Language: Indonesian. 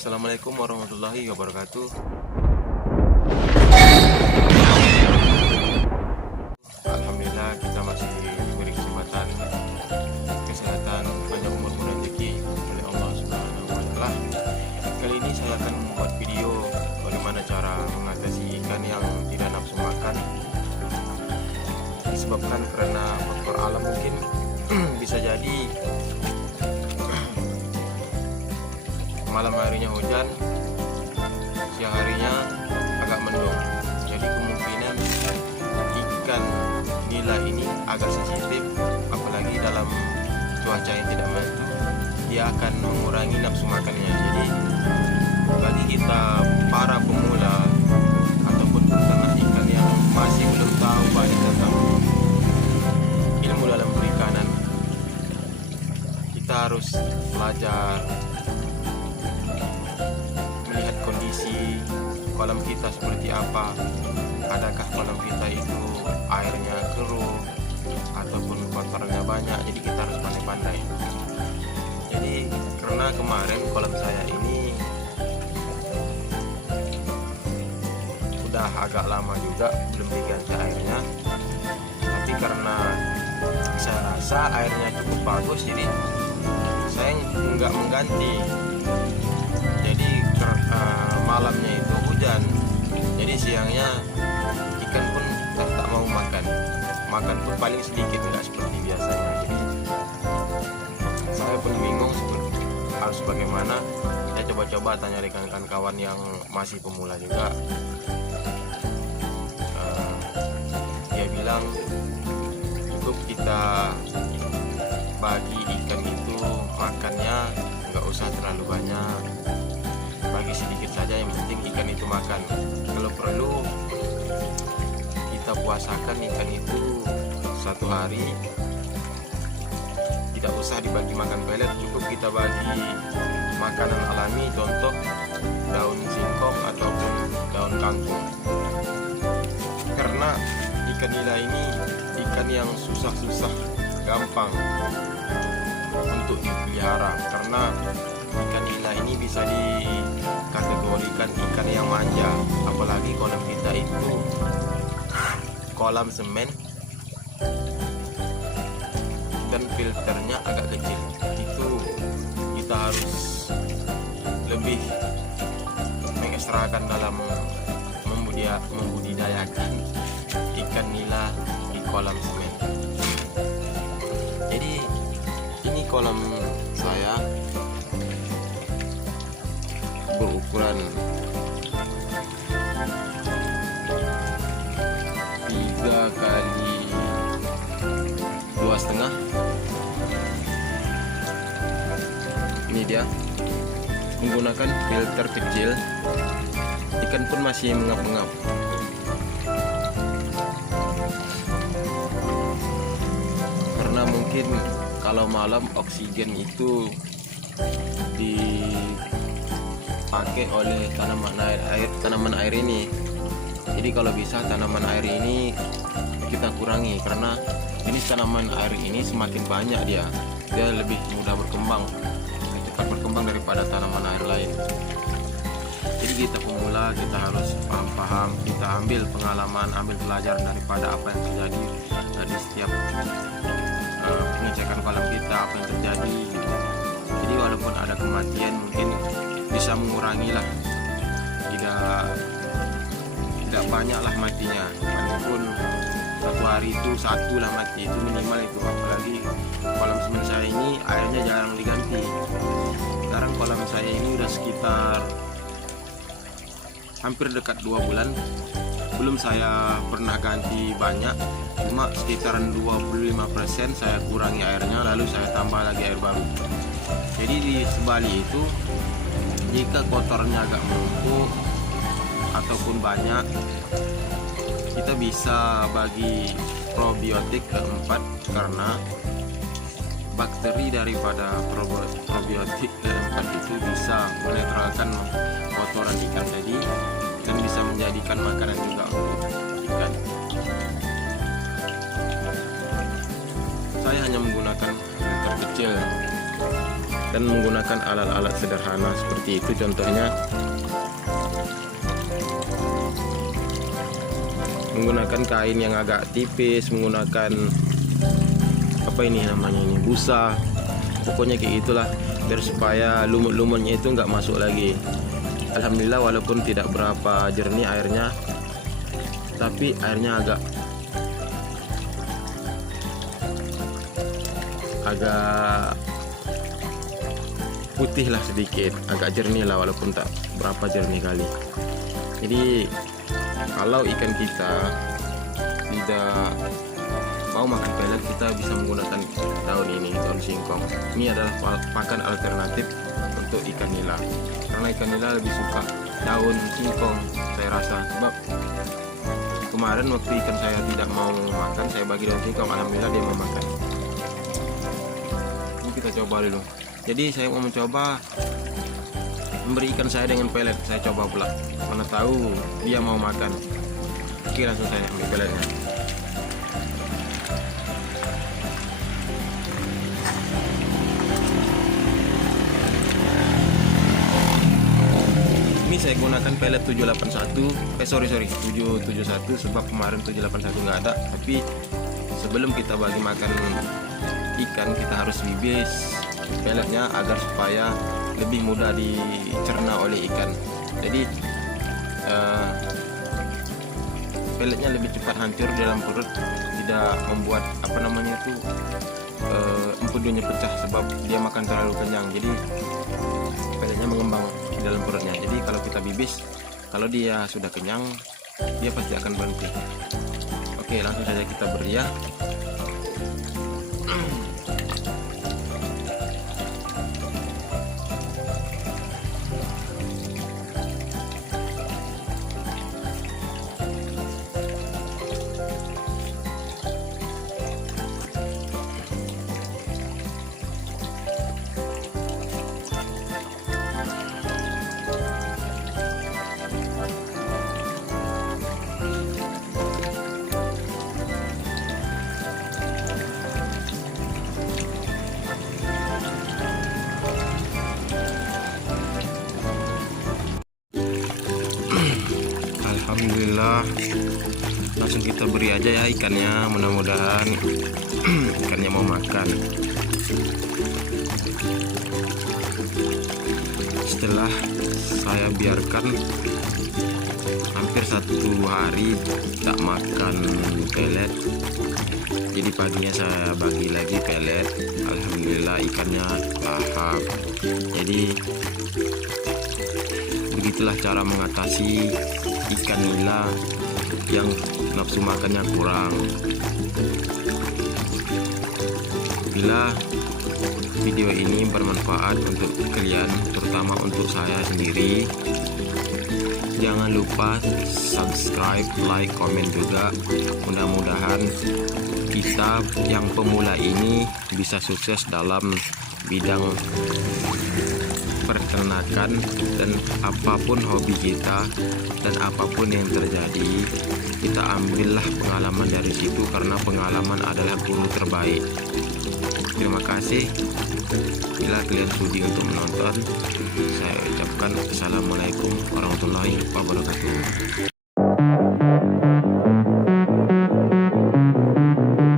Assalamualaikum warahmatullahi wabarakatuh. Alhamdulillah kita masih diberi kesempatan, kesehatan, panjang umur dan rezeki oleh Allah Subhanahu wa Ta'ala. Kali ini saya akan membuat video bagaimana cara mengatasi ikan yang tidak nafsu makan, disebabkan karena faktor alam mungkin. Bisa jadi malam harinya hujan, siang harinya agak mendung. Jadi kemungkinan ikan nila ini agak sensitif, apalagi dalam cuaca yang tidak menentu, dia akan mengurangi nafsu makannya. Jadi bagi kita para pemula ataupun peternak ikan yang masih belum tahu banyak tentang ilmu dalam perikanan, kita harus belajar melihat kondisi kolam kita seperti apa. Adakah kolam kita itu airnya keruh ataupun kotorannya banyak. Jadi kita harus pandai-pandai. Jadi karena kemarin kolam saya ini udah agak lama juga belum diganti airnya, tapi karena saya rasa airnya cukup bagus, jadi saya nggak mengganti. Jadi malamnya itu hujan, jadi siangnya ikan pun tak mau makan pun paling sedikit, nggak seperti biasanya. Jadi saya pun bingung harus bagaimana. Saya coba-coba tanya rekan-rekan kawan yang masih pemula juga. Dia bilang cukup kita bagi ikan itu makannya nggak usah terlalu banyak, bagi sedikit saja, yang penting ikan itu makan. Kalau perlu kita puasakan ikan itu satu hari, tidak usah dibagi makan pelet, cukup kita bagi makanan alami, contoh daun singkong ataupun daun kangkung. Karena ikan nila ini ikan yang susah gampang untuk dipelihara, karena ikan nila ini bisa dikategorikan ikan yang manja, apalagi kolam kita itu kolam semen dan filternya agak kecil. Itu kita harus lebih mengekstrakan dalam membudidayakan ikan nila di kolam semen. Jadi ini kolam saya berukuran 3 kali 2,5. Ini dia, menggunakan filter kecil. Ikan pun masih mengap-ngap. Karena mungkin kalau malam oksigen itu dipakai oleh tanaman air ini. Jadi kalau bisa tanaman air ini kita kurangi, karena jenis tanaman air ini semakin banyak dia lebih mudah berkembang, cepat berkembang daripada tanaman air lain. Jadi kita pemula, kita harus paham-paham, kita ambil pengalaman, ambil pelajaran daripada apa yang terjadi dari setiap pengecekan kolam kita, apa yang terjadi. Jadi walaupun ada kematian, mungkin bisa mengurangi lah, tidak banyak lah matinya, walaupun satu hari itu satu lah mati, itu minimal itu. Apalagi kolam semen saya ini airnya jarang diganti. Sekarang kolam saya ini udah sekitar hampir dekat 2 bulan, belum saya pernah ganti banyak, cuma sekitaran 25% saya kurangi airnya, lalu saya tambah lagi air baru. Jadi di sebalik itu, jika kotornya agak menumpuk ataupun banyak, kita bisa bagi probiotik keempat, karena bakteri daripada probiotik keempat itu bisa menetralkan kotoran ikan tadi dan bisa menjadikan makanan juga untuk ikan. Saya hanya menggunakan filter kecil dan menggunakan alat-alat sederhana seperti itu. Contohnya menggunakan kain yang agak tipis, menggunakan apa ini namanya, ini busa, pokoknya kayak gitulah, biar supaya lumut-lumutnya itu nggak masuk lagi. Alhamdulillah walaupun tidak berapa jernih airnya, tapi airnya agak putih lah sedikit, agak jernih lah walaupun tak berapa jernih kali. Jadi kalau ikan kita tidak mau makan pelet, kita bisa menggunakan daun ini, daun singkong. Ini adalah pakan alternatif untuk ikan nila, karena ikan nila lebih suka daun singkong saya rasa. Sebab kemarin waktu ikan saya tidak mau makan, saya bagi daun singkong, alhamdulillah dia mau makan. Ini kita coba dulu. Jadi saya mau mencoba memberi ikan saya dengan pelet, saya coba pula, mana tahu dia mau makan. Oke, langsung saya ambil peletnya. Ini saya gunakan pelet 781, 771, sebab kemarin 781 nggak ada. Tapi sebelum kita bagi makan ikan, kita harus bibis peletnya agar supaya lebih mudah dicerna oleh ikan. Jadi peletnya lebih cepat hancur dalam perut, tidak membuat apa namanya itu empedunya pecah, sebab dia makan terlalu kenyang. Jadi peletnya mengembang di dalam perutnya. Jadi kalau kita bibis, kalau dia sudah kenyang, dia pasti akan berhenti. Oke, langsung saja kita beri ya. Alhamdulillah, langsung kita beri aja ya ikannya, mudah-mudahan ikannya mau makan. Setelah saya biarkan hampir 1 hari tak makan pelet, jadi paginya saya bagi lagi pelet. Alhamdulillah ikannya lahap. Jadi begitulah cara mengatasi ikan nila yang nafsu makannya kurang. Bila video ini bermanfaat untuk kalian, terutama untuk saya sendiri, jangan lupa subscribe, like, komen juga. Mudah-mudahan kita yang pemula ini bisa sukses dalam bidang peternakan, dan apapun hobi kita dan apapun yang terjadi, kita ambillah pengalaman dari situ, karena pengalaman adalah guru terbaik. Terima kasih. Bila kalian sudi untuk menonton, saya ucapkan assalamualaikum warahmatullahi wabarakatuh.